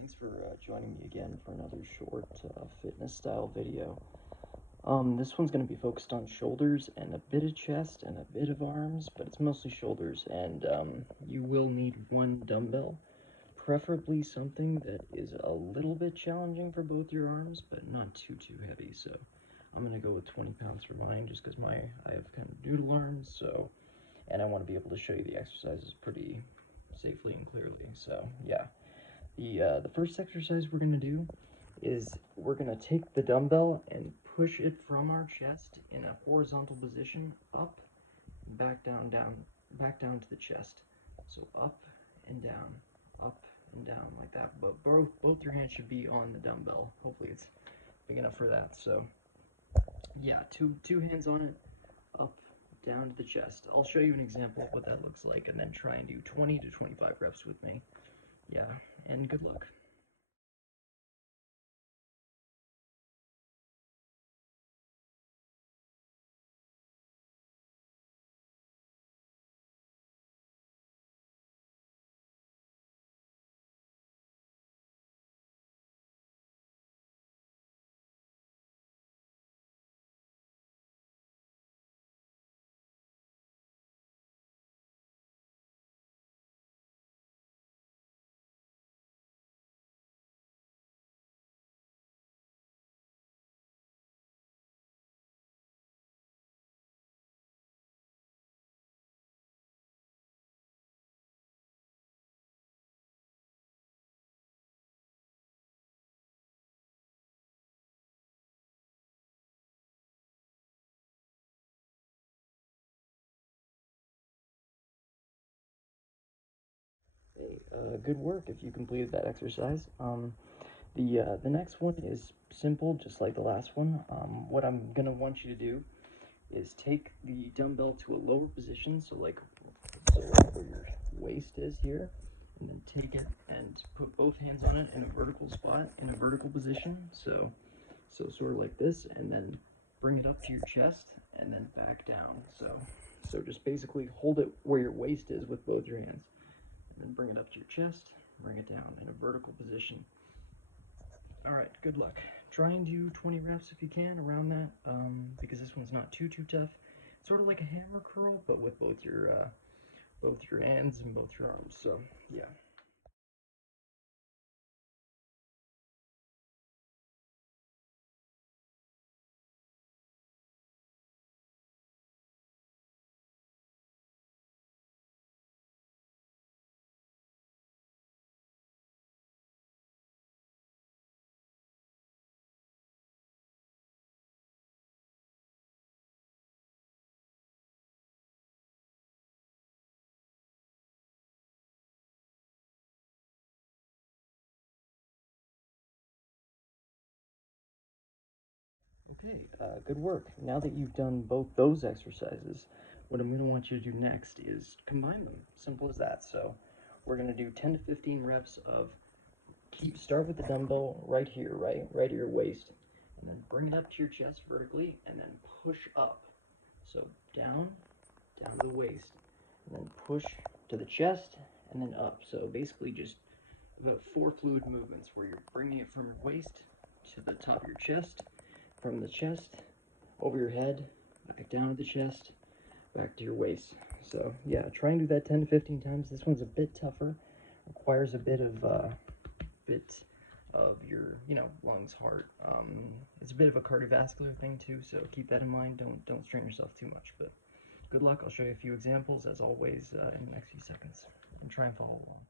Thanks for joining me again for another short fitness style video. This one's going to be focused on shoulders and a bit of chest and a bit of arms, but it's mostly shoulders, and you will need one dumbbell, preferably something that is a little bit challenging for both your arms, but not too heavy. So I'm going to go with 20 pounds for mine just because I have kind of doodle arms, and I want to be able to show you the exercises pretty safely and clearly. So yeah. The first exercise we're going to do is we're going to take the dumbbell and push it from our chest in a horizontal position up, back down, back down to the chest. So up and down like that. But both your hands should be on the dumbbell. Hopefully it's big enough for that. So yeah, two hands on it, up, down to the chest. I'll show you an example of what that looks like, and then try and do 20 to 25 reps with me. Yeah, and good luck. Hey, good work if you completed that exercise. The next one is simple, just like the last one. What I'm gonna want you to do is take the dumbbell to a lower position, so like where your waist is here, and then take it and put both hands on it in a vertical spot, in a vertical position. So sort of like this, and then bring it up to your chest, and then back down. So just basically hold it where your waist is with both your hands. And then bring it up to your chest, bring it down in a vertical position. All right, good luck. Try and do 20 reps if you can around that, because this one's not too tough. It's sort of like a hammer curl, but with both your hands and both your arms. So yeah. Okay, good work. Now that you've done both those exercises, what I'm going to want you to do next is combine them. Simple as that. So we're going to do 10 to 15 reps of start with the dumbbell right here, right at your waist, and then bring it up to your chest vertically, and then push up. So down to the waist, and then push to the chest, and then up. So basically just about 4 fluid movements where you're bringing it from your waist to the top of your chest, from the chest over your head, back down to the chest, back to your waist. So yeah, try and do that 10 to 15 times. This one's a bit tougher, requires a bit of your lungs, heart. It's a bit of a cardiovascular thing too, so keep that in mind. Don't strain yourself too much. But good luck. I'll show you a few examples as always in the next few seconds, and try and follow along.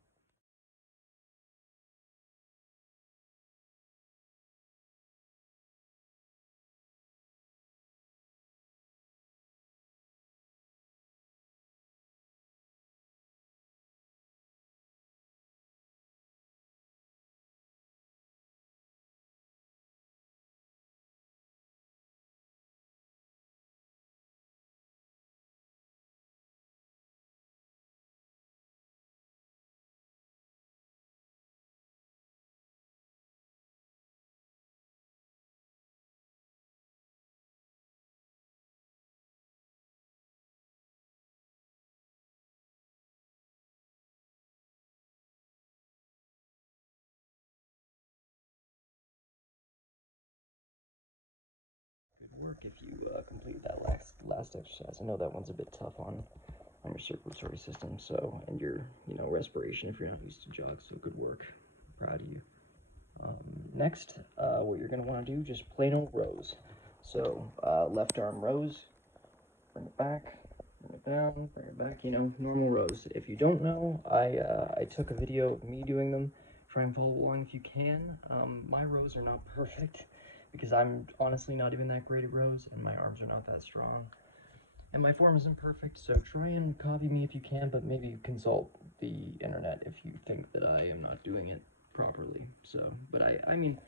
work if you complete that last exercise. I know that one's a bit tough on your circulatory system, so, and your, respiration if you're not used to jog, so good work. I'm proud of you. Next, what you're going to want to do, just plain old rows. So, left arm rows, bring it back, bring it down, bring it back, normal rows. If you don't know, I took a video of me doing them. Try and follow along if you can. My rows are not perfect because I'm honestly not even that great at rows, and my arms are not that strong. And my form isn't perfect, so try and copy me if you can, but maybe consult the internet if you think that I am not doing it properly. So, but I mean,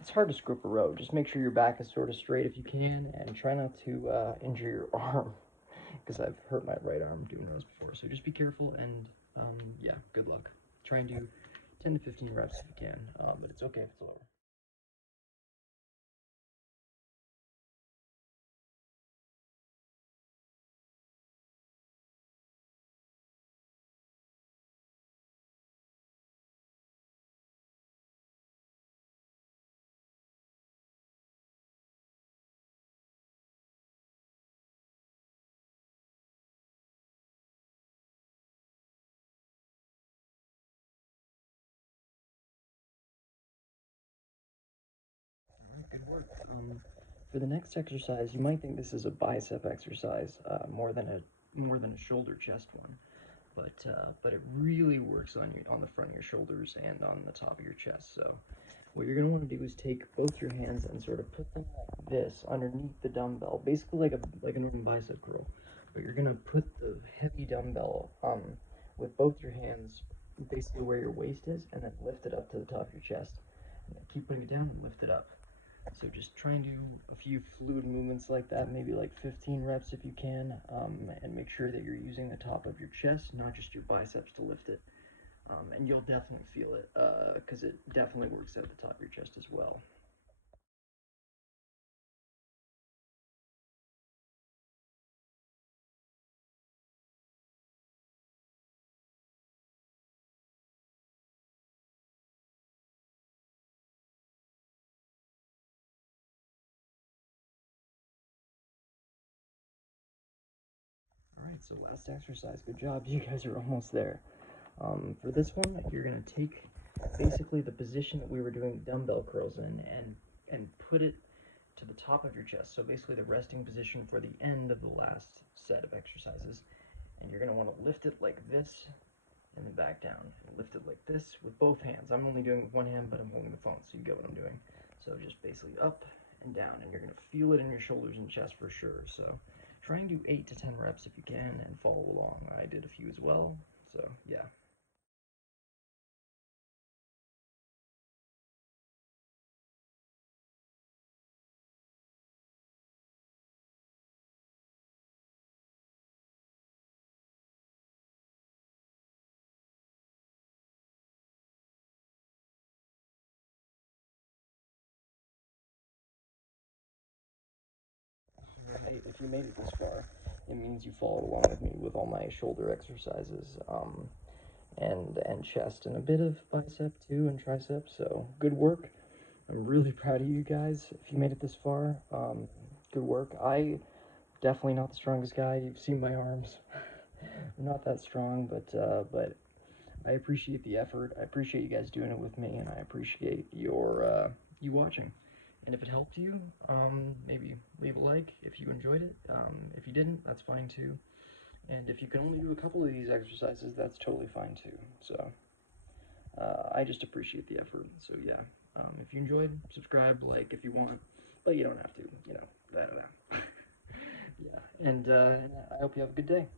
it's hard to screw up a row. Just make sure your back is sort of straight if you can, and try not to injure your arm, because I've hurt my right arm doing rows before. So just be careful, and yeah, good luck. Try and do 10 to 15 reps if you can, but it's okay if it's lower. Good work. For the next exercise, you might think this is a bicep exercise more than a shoulder chest one, but it really works on the front of your shoulders and on the top of your chest. So what you're gonna want to do is take both your hands and sort of put them like this underneath the dumbbell, basically like a normal bicep curl. But you're gonna put the heavy dumbbell with both your hands basically where your waist is, and then lift it up to the top of your chest. And then keep putting it down and lift it up. So just try and do a few fluid movements like that, maybe like 15 reps if you can, and make sure that you're using the top of your chest, not just your biceps to lift it. And you'll definitely feel it, because it definitely works at the top of your chest as well. Alright, so last exercise. Good job, you guys are almost there. For this one, you're going to take basically the position that we were doing dumbbell curls in and put it to the top of your chest. So basically the resting position for the end of the last set of exercises. And you're going to want to lift it like this and then back down. And lift it like this with both hands. I'm only doing it with one hand, but I'm holding the phone, so you get what I'm doing. So just basically up and down, and you're going to feel it in your shoulders and chest for sure. So try and do 8 to 10 reps if you can and follow along. I did a few as well, so yeah. If you made it this far, it means you followed along with me with all my shoulder exercises, and chest, and a bit of bicep too, and tricep. So good work. I'm really proud of you guys. If you made it this far, good work. I definitely not the strongest guy. You've seen my arms. I'm not that strong, but I appreciate the effort. I appreciate you guys doing it with me, and I appreciate you watching. And if it helped you, maybe leave a like if you enjoyed it. If you didn't, that's fine too. And if you can only do a couple of these exercises, that's totally fine too. So I just appreciate the effort. So yeah, if you enjoyed, subscribe, like if you want, but you don't have to. Yeah. And I hope you have a good day.